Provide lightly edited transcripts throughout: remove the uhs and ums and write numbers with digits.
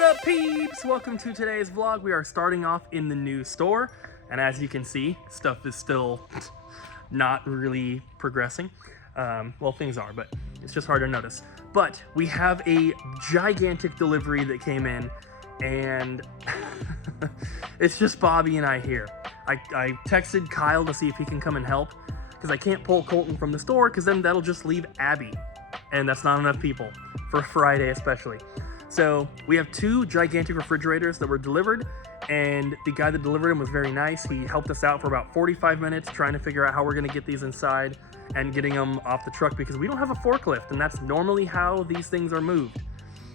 What up, peeps? Welcome to today's vlog. We are starting off in the new store, and as you can see, stuff is still not really progressing. Well, things are, but it's just hard to notice. But we have a gigantic delivery that came in, and it's just Bobby and I here. I texted Kyle to see if he can come and help, because I can't pull Colton from the store, because then that'll just leave Abby, and that's not enough people for Friday especially. So we have two gigantic refrigerators that were delivered, and the guy that delivered them was very nice. He helped us out for about 45 minutes trying to figure out how we're gonna get these inside and getting them off the truck, because we don't have a forklift, and that's normally how these things are moved.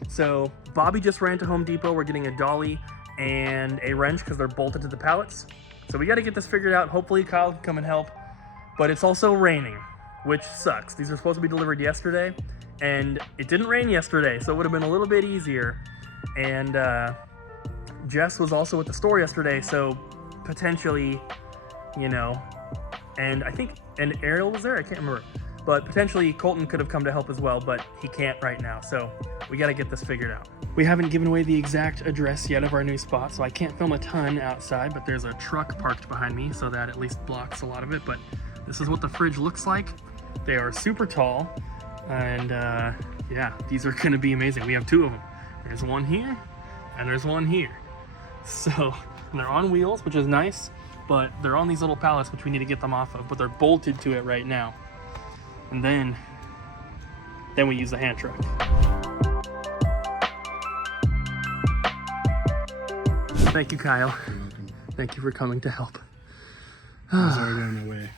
So Bobby just ran to Home Depot. We're getting a dolly and a wrench because they're bolted to the pallets. So we got to get this figured out. Hopefully Kyle can come and help, but it's also raining, which sucks. These are supposed to be delivered yesterday, and it didn't rain yesterday, so it would have been a little bit easier. And Jess was also at the store yesterday, so potentially, you know, and I think, and Ariel was there, I can't remember, but potentially Colton could have come to help as well, but he can't right now, so we got to get this figured out. We haven't given away the exact address yet of our new spot, so I can't film a ton outside, but there's a truck parked behind me, so that at least blocks a lot of it. But this is what the fridge looks like. They are super tall, and yeah, these are gonna be amazing. We have two of them. There's one here, and there's one here. So, and they're on wheels, which is nice, but they're on these little pallets, which we need to get them off of, but they're bolted to it right now. And then we use the hand truck. Thank you, Kyle. You're welcome. Thank you for coming to help. I was already on my way.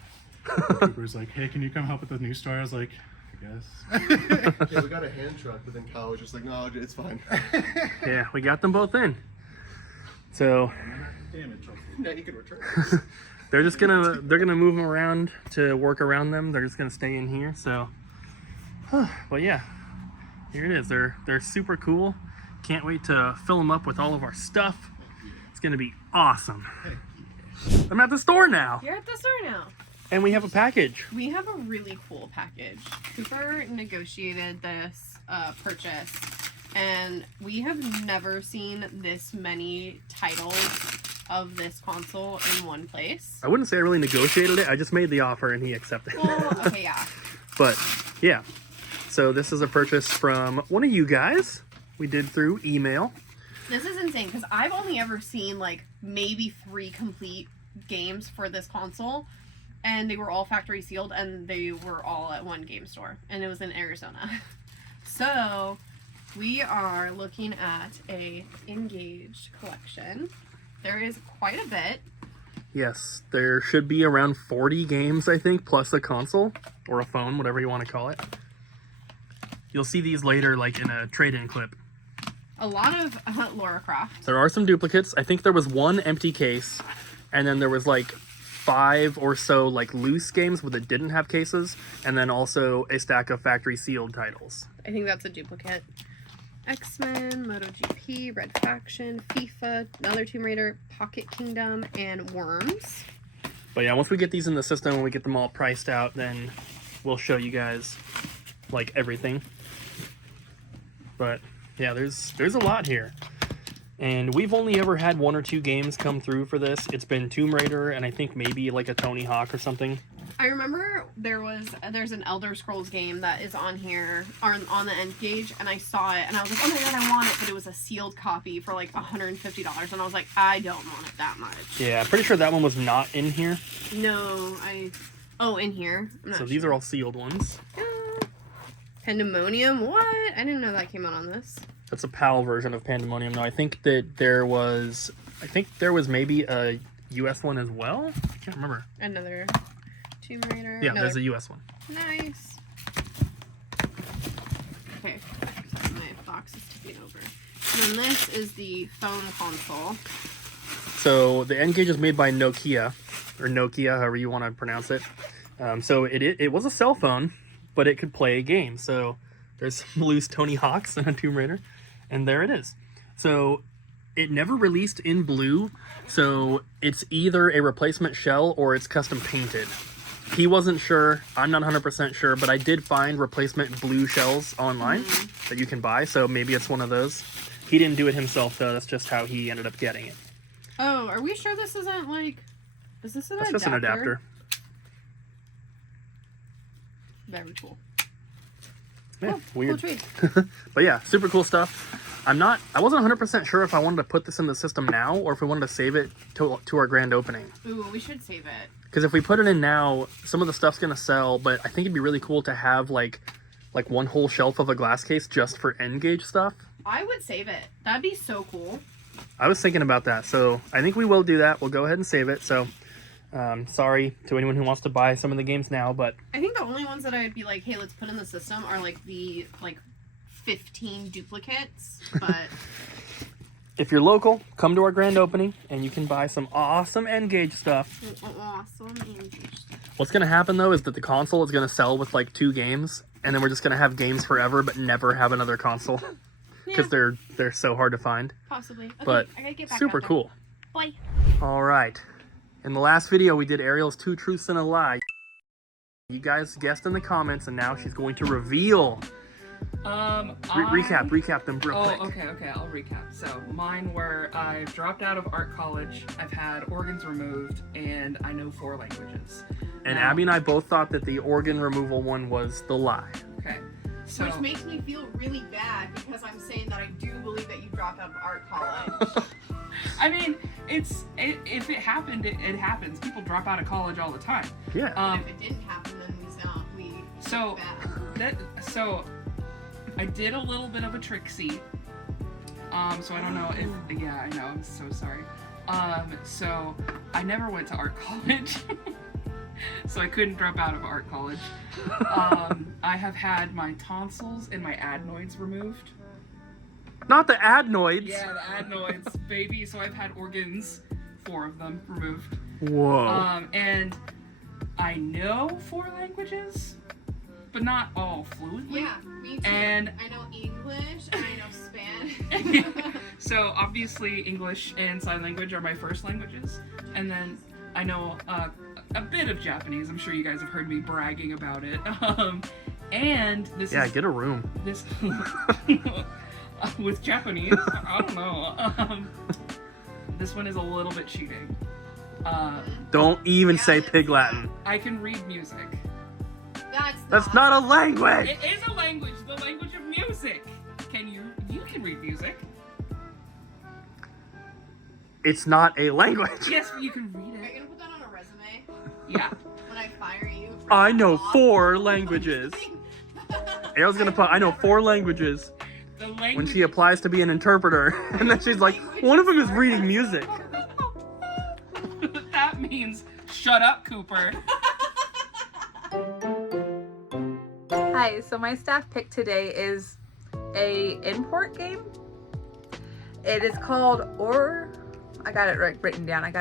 The Cooper was like, hey, can you come help with the new store? I was like, I guess. Yeah, we got a hand truck, but then Kyle was just like, no, it's fine. Yeah, we got them both in. So Damn it, Chelsea. Yeah, you can return. they're gonna move them around to work around them. They're just gonna stay in here. So, but yeah, here it is. They're super cool. Can't wait to fill them up with all of our stuff. It's gonna be awesome. I'm at the store now, You're at the store now. and we have a package. We have a really cool package. Cooper negotiated this purchase, and we have never seen this many titles of this console in one place. I wouldn't say I really negotiated it. I just made the offer and he accepted it. Well, okay, yeah. But yeah, so this is a purchase from one of you guys. We did through email. This is insane, because I've only ever seen, like, maybe 3 complete games for this console, and they were all factory sealed, and they were all at one game store, and it was in Arizona. So, we are looking at a Engaged collection. There is quite a bit. Yes, there should be around 40 games, I think, plus a console or a phone, whatever you want to call it. You'll see these later, like in a trade-in clip. A lot of Lara Croft. There are some duplicates. I think there was one empty case, and then there was like 5 or so like loose games that didn't have cases, and then also a stack of factory sealed titles. I think that's a duplicate. X-Men, MotoGP, Red Faction, FIFA, another Tomb Raider, Pocket Kingdom, and Worms. But yeah, once we get these in the system and we get them all priced out, then we'll show you guys like everything. But yeah, there's a lot here. And we've only ever had 1 or 2 games come through for this. It's been Tomb Raider and I think maybe like a Tony Hawk or something. I remember there's an Elder Scrolls game that is on here, on the Engage, and I saw it and I was like, oh my god, I want it, but it was a sealed copy for like $150, and I was like, I don't want it that much. Yeah, I'm pretty sure that one was not in here. No, in here. I'm not So these sure. are all sealed ones. Pandemonium, what? I didn't know that came out on this. That's a PAL version of Pandemonium. No, I think there was maybe a US one as well. I can't remember. Another Tomb Raider. Yeah, there's a US one. Nice. Okay, my box is tipping over. And then this is the phone console. So the N-Gage is made by Nokia, or Nokia, however you want to pronounce it. So it was a cell phone, but it could play a game. So there's some loose Tony Hawks and a Tomb Raider, and there it is. So it never released in blue, so it's either a replacement shell or it's custom painted. He wasn't sure, I'm not 100% sure, but I did find replacement blue shells online that you can buy, so maybe it's one of those. He didn't do it himself, though. That's just how he ended up getting it. Oh, are we sure this isn't like... Is this an That's adapter? just an adapter. Very cool. Yeah, Cool. weird. Cool trade. But yeah, super cool stuff. I wasn't 100% sure if I wanted to put this in the system now or if we wanted to save it to our grand opening. Ooh, we should save it. Because if we put it in now, some of the stuff's going to sell, but I think it'd be really cool to have like one whole shelf of a glass case just for N-gauge stuff. I would save it. That'd be so cool. I was thinking about that, so I think we will do that. We'll go ahead and save it. So, sorry to anyone who wants to buy some of the games now, but I think the only ones that I'd be like, hey, let's put in the system are like the 15 duplicates. But if you're local, come to our grand opening and you can buy some awesome N-gauge stuff. awesome. What's going to happen though is that the console is going to sell with like 2 games, and then we're just going to have games forever but never have another console because they're so hard to find. Possibly. Okay, But I gotta get back super out there. cool. Bye. All right. In the last video, we did Ariel's 2 truths and a lie. You guys guessed in the comments, and now she's going to reveal. Recap them real quick. Okay, I'll recap. So mine were, I've dropped out of art college, I've had organs removed, and I know 4 languages. And Now- Abby and I both thought that the organ removal one was the lie. Okay. So, Which makes me feel really bad because I'm saying that I do believe that you dropped out of art college. I mean, if it happened, it happens. People drop out of college all the time. Yeah. If it didn't happen, then we So bad. so I did a little bit of a tricksy. So I don't know if I know, I'm so sorry. So I never went to art college. So I couldn't drop out of art college. I have had my tonsils and my adenoids removed. Not the adenoids. Yeah, the adenoids, baby. So I've had organs, 4 of them removed. Whoa. And I know 4 languages, but not all fluently. Yeah, me too. And I know English and I know Spanish. So obviously English and sign language are my first languages, and then I know a bit of Japanese. I'm sure you guys have heard me bragging about it. And this is Get a room. this with Japanese. I don't know. This one is a little bit cheating. Don't even say Pig Latin. I can read music. That's not a language. It is a language, the language of music. You can read music. It's not a language. Yes, but you can read Are you it. gonna put that on a resume Yeah. when I fire you? for I know off? 4 languages. Ariel's gonna put, I know 4 languages The language. when she applies to be an interpreter. And then she's like, one of them is reading music. That means shut up, Cooper. Hi, so my staff pick today is a import game. It is called I got it written down.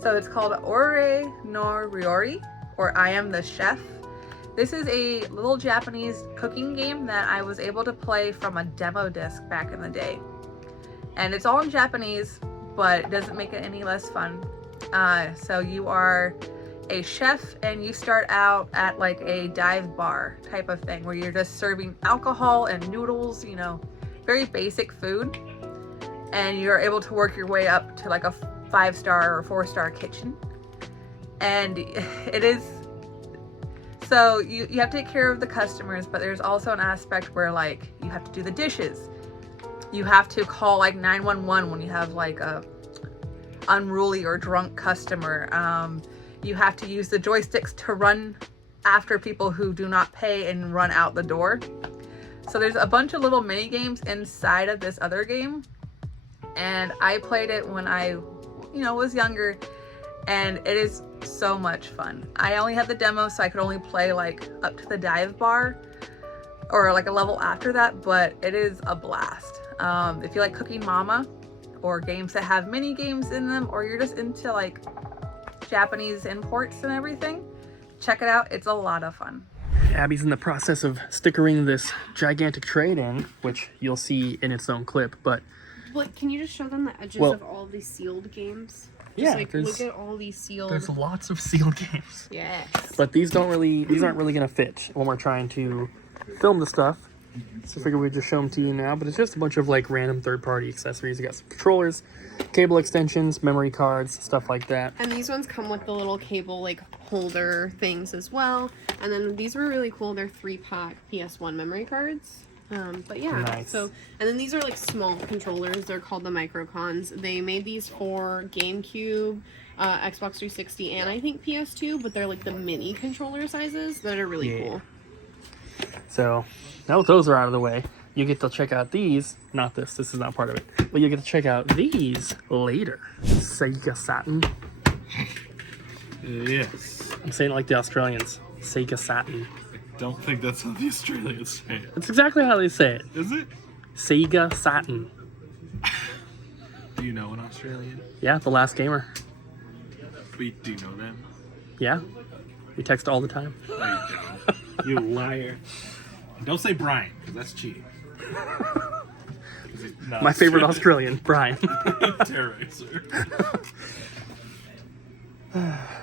So it's called Ore no Ryori, or I Am the Chef. This is a little Japanese cooking game that I was able to play from a demo disc back in the day. And it's all in Japanese, but it doesn't make it any less fun. So you are a chef and you start out at like a dive bar type of thing where you're just serving alcohol and noodles, very basic food. And you're able to work your way up to like a 5-star or 4-star kitchen. And it is, so you have to take care of the customers, but there's also an aspect where like you have to do the dishes. You have to call like 911 when you have like a unruly or drunk customer. You have to use the joysticks to run after people who do not pay and run out the door. So there's a bunch of little mini games inside of this other game. And I played it when I, was younger, and it is so much fun. I only had the demo, so I could only play like up to the dive bar or like a level after that, but it is a blast. If you like Cooking Mama or games that have mini games in them, or you're just into like Japanese imports and everything, check it out. It's a lot of fun. Abby's in the process of stickering this gigantic trade in, which you'll see in its own clip, but But can you just show them the edges Well- of all of these sealed games? yeah, Just, look at all these sealed. there's lots of sealed games. Yes. But these aren't really gonna fit when we're trying to film the stuff. So I figured we'd just show them to you now, but it's just a bunch of like random third-party accessories. You got some controllers, cable extensions, memory cards, stuff like that. And these ones come with the little cable like holder things as well. And then these were really cool. They're 3-pack PS1 memory cards. But yeah, Nice. so, and then these are like small controllers. They're called the Microcons. They made these for GameCube, Xbox 360, and I think PS2, but they're like the mini controller sizes that are really cool. So now that those are out of the way, you get to check out these. Not this. This is not part of it. But you get to check out these later. Sega Saturn. Yes. I'm saying it like the Australians. Sega Saturn. I don't think that's how the Australians say it. That's exactly how they say it. Is it? Sega Saturn. Do you know an Australian? Yeah, the last gamer. Do you know them? Yeah. We text all the time. No, you don't. You liar. Don't say Brian, because that's cheating. My favorite Australian, Brian. Terrorizer.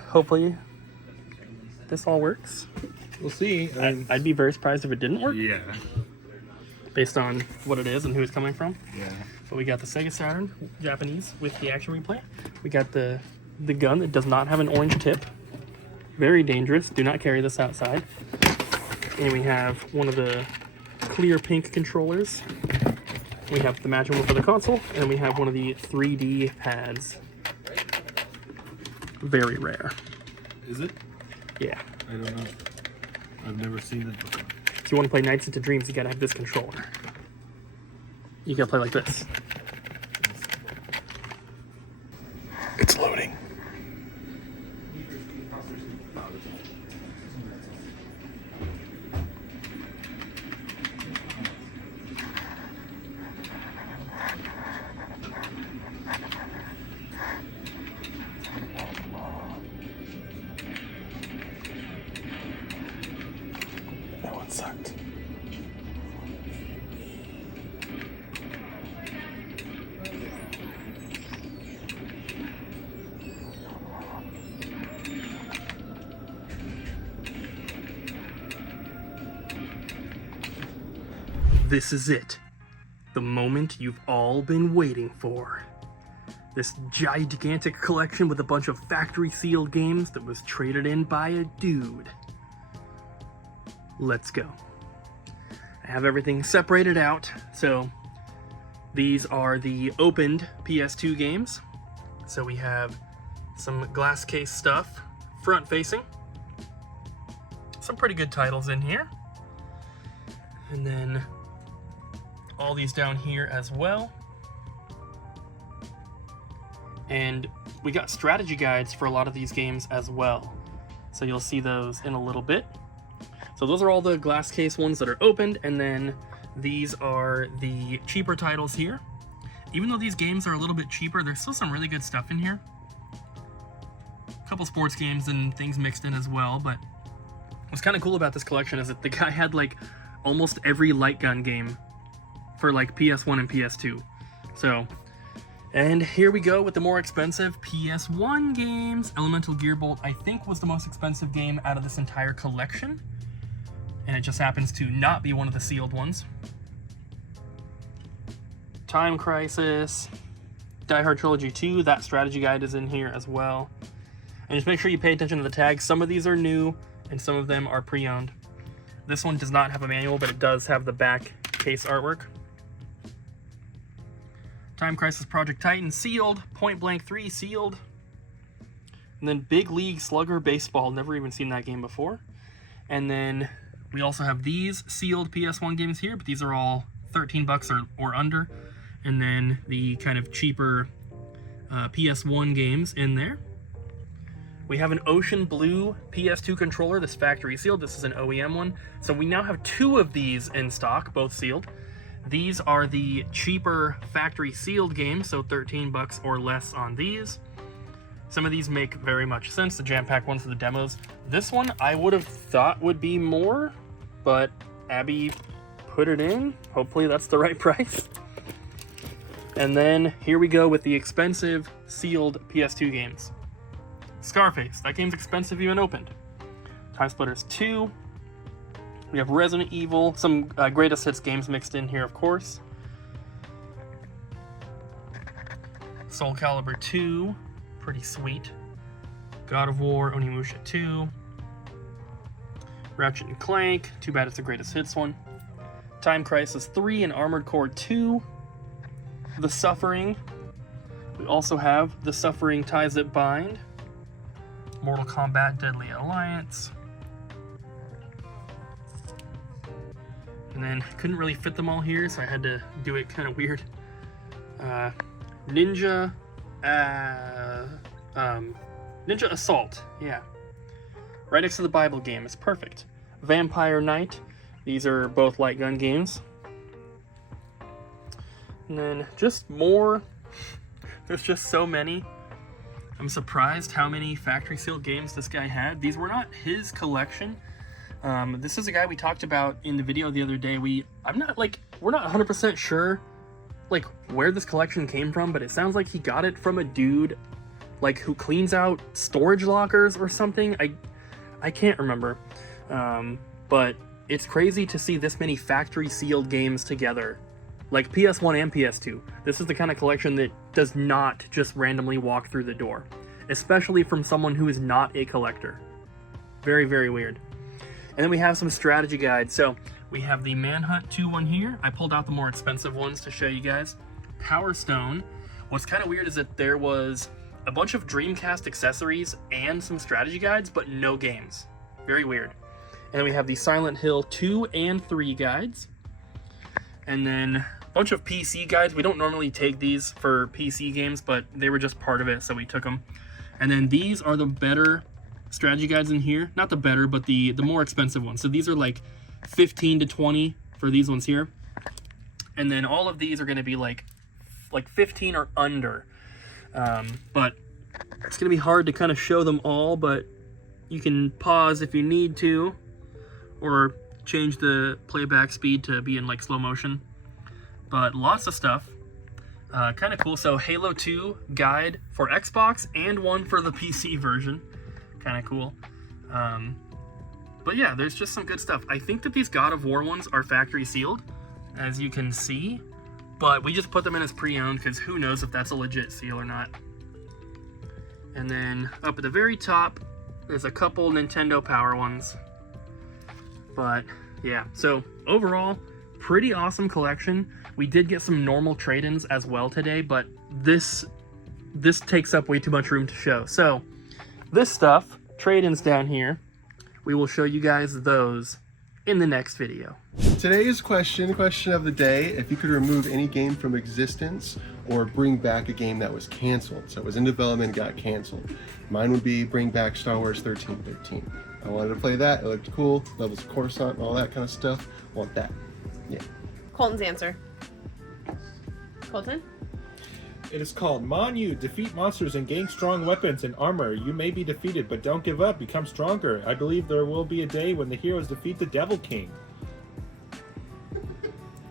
Hopefully this all works. We'll see. I'd be very surprised if it didn't work, Yeah. based on what it is and who it's coming from. Yeah. But we got the Sega Saturn, Japanese, with the action replay. We got the gun that does not have an orange tip. Very dangerous. Do not carry this outside. And we have one of the clear pink controllers. We have the matching one for the console, and we have one of the 3D pads. Very rare. Is it? Yeah. I don't know. I've never seen it before. If you want to play Nights into Dreams, you gotta have this controller. You gotta play like this. It's loading. That one sucked. This is it. The moment you've all been waiting for. This gigantic collection with a bunch of factory sealed games that was traded in by a dude. Let's go. I have everything separated out. So these are the opened PS2 games. So we have some glass case stuff, front facing. Some pretty good titles in here. And then all these down here as well. And we got strategy guides for a lot of these games as well. So you'll see those in a little bit. So those are all the glass case ones that are opened, and then these are the cheaper titles here. Even though these games are a little bit cheaper, there's still some really good stuff in here. A couple sports games and things mixed in as well, but what's kind of cool about this collection is that the guy had like almost every light gun game for like PS1 and PS2. So, and here we go with the more expensive PS1 games. Elemental Gearbolt, I think, was the most expensive game out of this entire collection. And it just happens to not be one of the sealed ones. Time Crisis, Die Hard Trilogy 2, that strategy guide is in here as well. And just make sure you pay attention to the tags. Some of these are new, and some of them are pre-owned. This one does not have a manual, but it does have the back case artwork. Time Crisis Project Titan sealed, Point Blank 3 sealed, and then Big League Slugger Baseball, never even seen that game before. And then we also have these sealed PS1 games here, but these are all $13 or under. And then the kind of cheaper PS1 games in there. We have an Ocean Blue PS2 controller, this factory sealed. This is an OEM one. So we now have 2 of these in stock, both sealed. These are the cheaper factory sealed games, so $13 or less on these. Some of these make very much sense, the jam-packed ones for the demos. This one I would have thought would be more, but Abby put it in. Hopefully that's the right price. And then here we go with the expensive sealed PS2 games. Scarface, that game's expensive even opened. Time Splitters 2, We have Resident Evil, some greatest hits games mixed in here, of course. Soul Calibur 2, pretty sweet. God of War, Onimusha 2. Ratchet and Clank, too bad it's the greatest hits one. Time Crisis 3 and Armored Core 2. The Suffering. We also have The Suffering Ties That Bind. Mortal Kombat Deadly Alliance. And then couldn't really fit them all here, so I had to do it kind of weird. Ninja Assault, yeah. Right next to the Bible game, it's perfect. Vampire Knight, these are both light gun games. And then just more, there's just so many. I'm surprised how many factory sealed games this guy had. These were not his collection. This is a guy we talked about in the video the other day. We're not 100% sure like where this collection came from, but it sounds like he got it from a dude like who cleans out storage lockers or something. I can't remember. But it's crazy to see this many factory sealed games together. Like PS1 and PS2. This is the kind of collection that does not just randomly walk through the door. Especially from someone who is not a collector. Very, very weird. And then we have some strategy guides. So we have the Manhunt 2 one here. I pulled out the more expensive ones to show you guys. Power Stone. What's kind of weird is that there was a bunch of Dreamcast accessories and some strategy guides, but no games. Very weird. And then we have the Silent Hill 2 and 3 guides. And then a bunch of PC guides. We don't normally take these for PC games, but they were just part of it, so we took them. And then these are the better strategy guides in here. Not the better, but the more expensive ones. So these are like 15 to 20 for these ones here. And then all of these are going to be like 15 or under. But it's going to be hard to kind of show them all, but you can pause if you need to, or change the playback speed to be in like slow motion. But lots of stuff. Kind of cool. So Halo 2 guide for Xbox and one for the PC version. Kind of cool. But yeah, there's just some good stuff. I think that these God of War ones are factory sealed, as you can see. But we just put them in as pre-owned because who knows if that's a legit seal or not. And then up at the very top, there's a couple Nintendo Power ones. But yeah, so overall, pretty awesome collection. We did get some normal trade-ins as well today, but this takes up way too much room to show. So this stuff, trade-ins down here, we will show you guys those in the next video. Today's question of the day, if you could remove any game from existence or bring back a game that was canceled. So it was in development, got canceled. Mine would be bring back Star Wars 1313. I wanted to play that, it looked cool, levels of Coruscant and all that kind of stuff. I want that, yeah. Colton's answer. Colton? It is called Monu. Defeat monsters and gain strong weapons and armor. You may be defeated, but don't give up. Become stronger. I believe there will be a day when the heroes defeat the Devil King.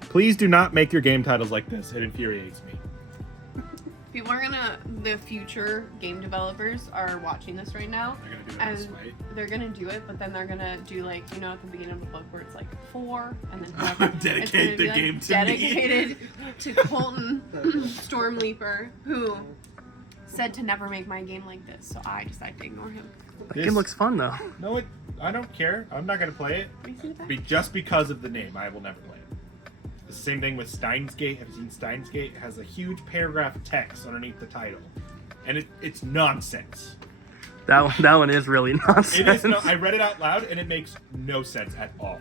Please do not make your game titles like this. It infuriates me. People are the future game developers are watching this right now. They're gonna do it this way. They're gonna do it, but then they're gonna do like, you know, at the beginning of the book where it's like 4, and then Dedicate the game to me. dedicated to Colton Stormleaper, who said to never make my game like this, so I decided to ignore him. The game looks fun though. No, I don't care. I'm not gonna play it. Just because of the name, I will never play it. The same thing with Steins Gate. Have you seen Steins Gate? It has a huge paragraph of text underneath the title. And it's nonsense. That one is really nonsense. It is I read it out loud and it makes no sense at all.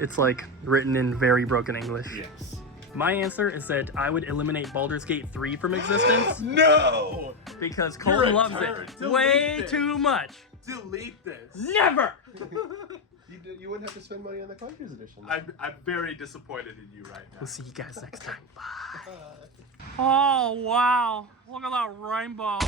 It's like written in very broken English. Yes. My answer is that I would eliminate Baldur's Gate 3 from existence No! because Colton loves it way too much. Delete this. Never! You wouldn't have to spend money on the Collector's Edition. I'm very disappointed in you right now. We'll see you guys next time. Bye. Oh, wow. Look at that rainbow.